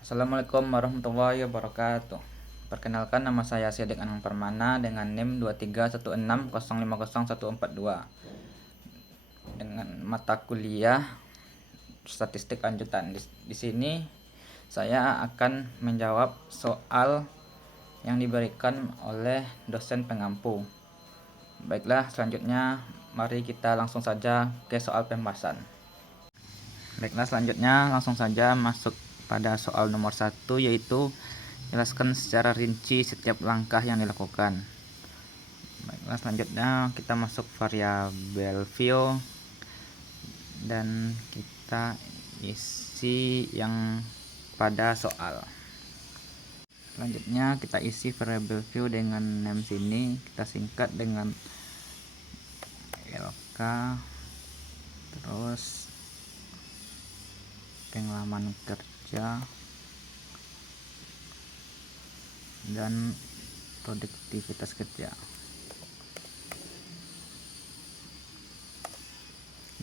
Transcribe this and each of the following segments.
Assalamualaikum warahmatullahi wabarakatuh. Perkenalkan, nama saya Sidik Anang Permana dengan NIM 23160500142 dengan mata kuliah statistik lanjutan. Di sini saya akan menjawab soal yang diberikan oleh dosen pengampu. Baiklah, selanjutnya mari kita langsung saja ke soal pembahasan. Baiklah, selanjutnya langsung saja masuk pada soal nomor 1, yaitu jelaskan secara rinci setiap langkah yang dilakukan. Baiklah, selanjutnya kita masuk variabel view dan kita isi yang pada soal. Selanjutnya kita isi variabel view dengan name sini, kita singkat dengan LK, terus pengalaman kerja dan produktivitas kerja.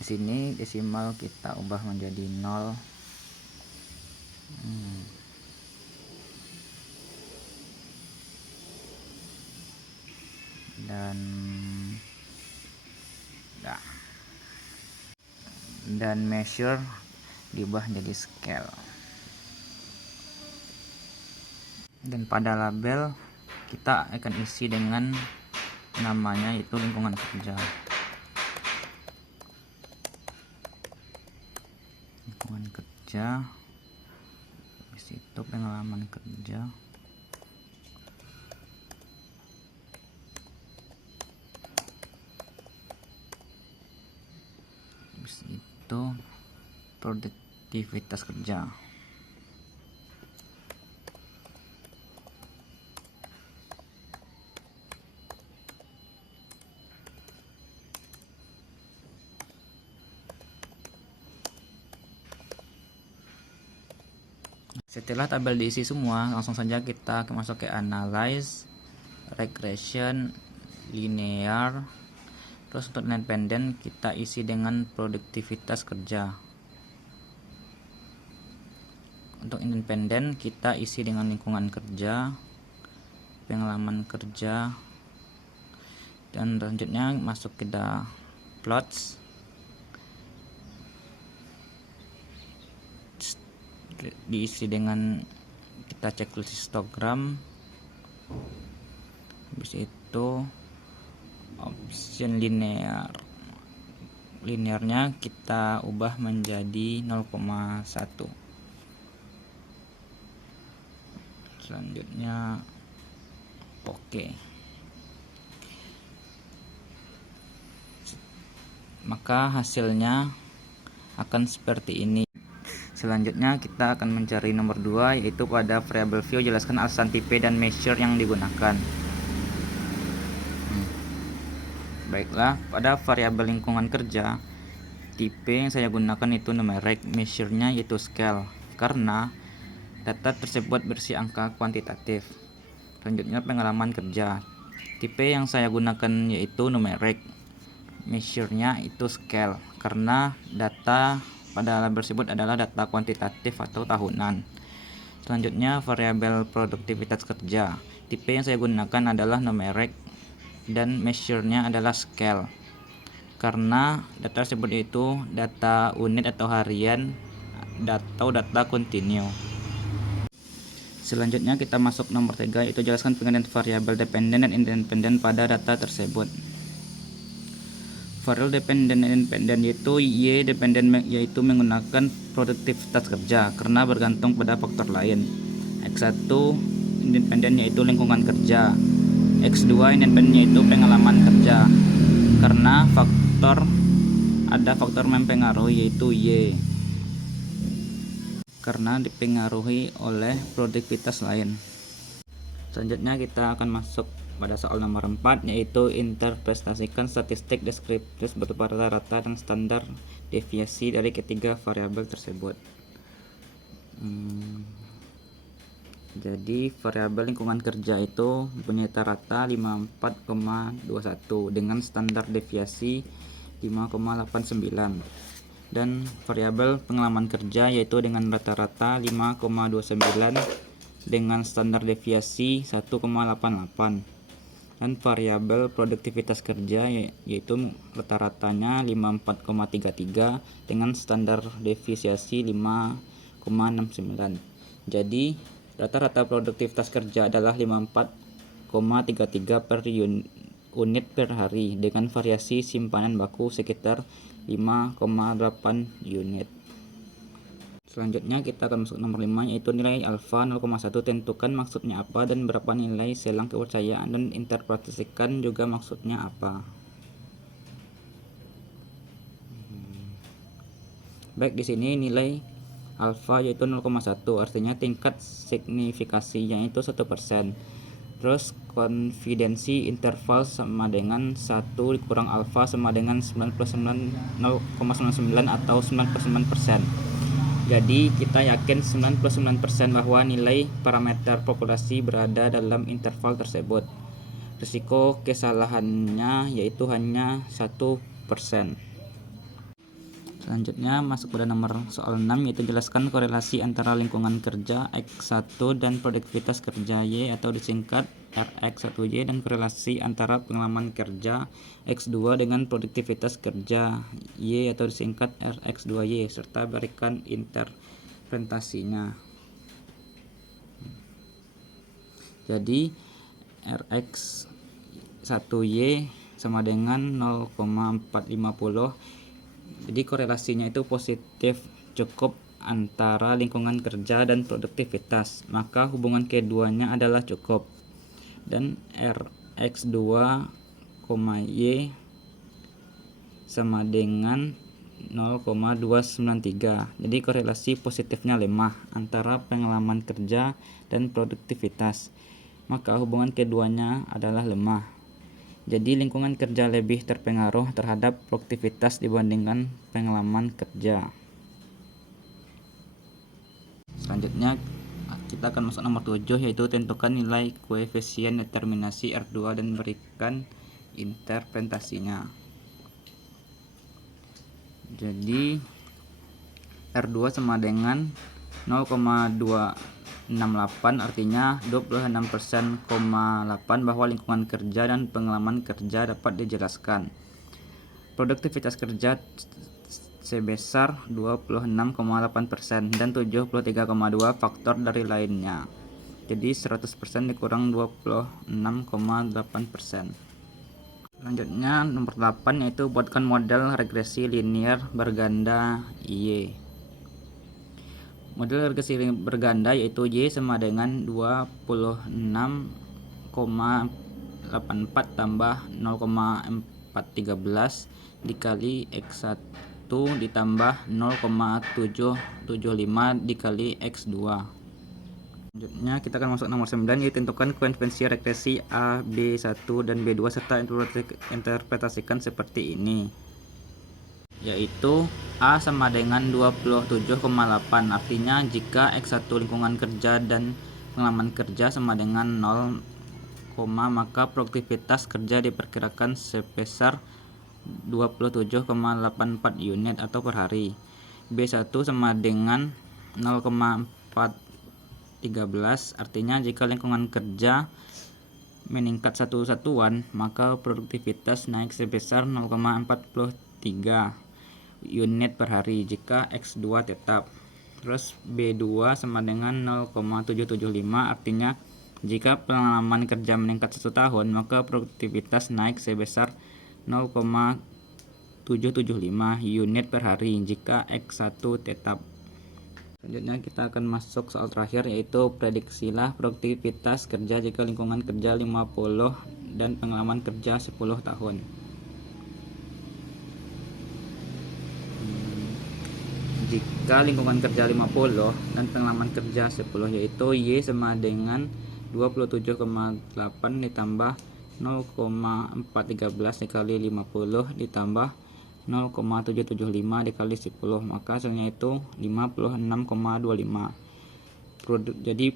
Di sini desimal kita ubah menjadi 0. Dan measure diubah menjadi scale. Dan pada label kita akan isi dengan namanya, yaitu lingkungan kerja. Lingkungan kerja, habis itu pengalaman kerja, habis itu produktivitas kerja. Setelah tabel diisi semua, langsung saja kita masuk ke analyze, regression, linear. Terus untuk independen kita isi dengan produktivitas kerja. Untuk independen kita isi dengan lingkungan kerja, pengalaman kerja, dan selanjutnya masuk ke plots. Diisi dengan kita cek histogram. Habis itu option linearnya kita ubah menjadi 0,1. Selanjutnya oke. Maka hasilnya akan seperti ini. Selanjutnya kita akan mencari nomor 2, yaitu pada variabel view jelaskan alasan tipe dan measure yang digunakan. Baiklah, pada variabel lingkungan kerja, tipe yang saya gunakan itu numeric, measure-nya yaitu scale, karena data tersebut berisi angka kuantitatif. Selanjutnya pengalaman kerja, tipe yang saya gunakan yaitu numeric, measure-nya itu scale, karena data pada label tersebut adalah data kuantitatif atau tahunan. Selanjutnya variabel produktivitas kerja, tipe yang saya gunakan adalah numeric dan measure-nya adalah scale, karena data tersebut itu data unit atau harian atau data kontinu. Selanjutnya kita masuk nomor 3, yaitu jelaskan penggunaan variabel dependen dan independen pada data tersebut. Variabel dependen dan independen yaitu Y dependen yaitu menggunakan produktivitas kerja karena bergantung pada faktor lain. X1 independen yaitu lingkungan kerja. X2 independen yaitu pengalaman kerja karena ada faktor mempengaruhi yaitu Y karena dipengaruhi oleh produktivitas lain. Selanjutnya kita akan masuk pada soal nomor 4, yaitu interpretasikan statistik deskriptif berupa rata-rata dan standar deviasi dari ketiga variabel tersebut. Jadi variabel lingkungan kerja itu mempunyai rata 54,21 dengan standar deviasi 5,89. dan variabel pengalaman kerja yaitu dengan rata-rata 5,29 dengan standar deviasi 1,88, dan variabel produktivitas kerja yaitu rata-ratanya 54,33 dengan standar deviasi 5,69. Jadi rata-rata produktivitas kerja adalah 54,33 per unit per hari dengan variasi simpanan baku sekitar 5,8 unit. Selanjutnya kita akan masuk nomor 5, yaitu nilai alfa 0,1. Tentukan maksudnya apa dan berapa nilai selang kepercayaan, dan interpretasikan juga maksudnya apa. Baik, di sini nilai alfa yaitu 0,1, artinya tingkat signifikasinya itu 1%. Terus konfidensi interval sama dengan 1 dikurang alfa sama dengan 0,99 atau 99%. Jadi kita yakin 99% bahwa nilai parameter populasi berada dalam interval tersebut. Risiko kesalahannya yaitu hanya 1%. Selanjutnya masuk pada nomor soal 6, yaitu jelaskan korelasi antara lingkungan kerja X1 dan produktivitas kerja Y atau disingkat RX1Y, dan korelasi antara pengalaman kerja X2 dengan produktivitas kerja Y atau disingkat RX2Y, serta berikan interpretasinya. Jadi RX1Y sama dengan 0,450. Jadi korelasinya itu positif cukup antara lingkungan kerja dan produktivitas, maka hubungan keduanya adalah cukup. Dan RX2, Y sama dengan 0,293. Jadi korelasi positifnya lemah antara pengalaman kerja dan produktivitas, maka hubungan keduanya adalah lemah. Jadi lingkungan kerja lebih terpengaruh terhadap produktivitas dibandingkan pengalaman kerja. Selanjutnya kita akan masuk nomor 7, yaitu tentukan nilai koefisien determinasi R2 dan berikan interpretasinya. Jadi R2 sama dengan 0,268, artinya 26,8 bahwa lingkungan kerja dan pengalaman kerja dapat dijelaskan. Produktivitas kerja sebesar 26,8% dan 73,2 faktor dari lainnya. Jadi 100% dikurang 26,8%. Selanjutnya nomor 8, yaitu buatkan model regresi linear berganda Y. Model regresi berganda yaitu Y sama dengan 26,84 tambah 0,413 dikali X1 ditambah 0,775 dikali X2. Selanjutnya kita akan masuk nomor 9, yaitu tentukan konvensi regresi A, B1 dan B2 serta interpretasikan seperti ini, yaitu A sama dengan 27,8, artinya jika X1 lingkungan kerja dan pengalaman kerja sama dengan 0, maka produktivitas kerja diperkirakan sebesar 27,84 unit atau per hari. B1 sama dengan 0,413, artinya jika lingkungan kerja meningkat 1 satuan, maka produktivitas naik sebesar 0,43 unit per hari jika X2 tetap. Terus B2 sama dengan 0,775, artinya jika pengalaman kerja meningkat 1 tahun, maka produktivitas naik sebesar 0,775 unit per hari jika X1 tetap. Selanjutnya kita akan masuk soal terakhir, yaitu prediksilah produktivitas kerja jika lingkungan kerja 50 dan pengalaman kerja 10 tahun. Jika lingkungan kerja 50 dan pengalaman kerja 10, yaitu Y sama dengan 27,8 ditambah 0,413 dikali 50 ditambah 0,775 dikali 10, maka hasilnya itu 56,25. Jadi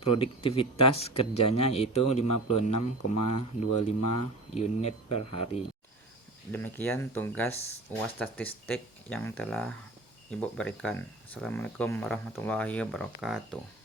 produktivitas kerjanya itu 56,25 unit per hari. Demikian tugas UAS statistik yang telah Ibu berikan. Assalamualaikum warahmatullahi wabarakatuh.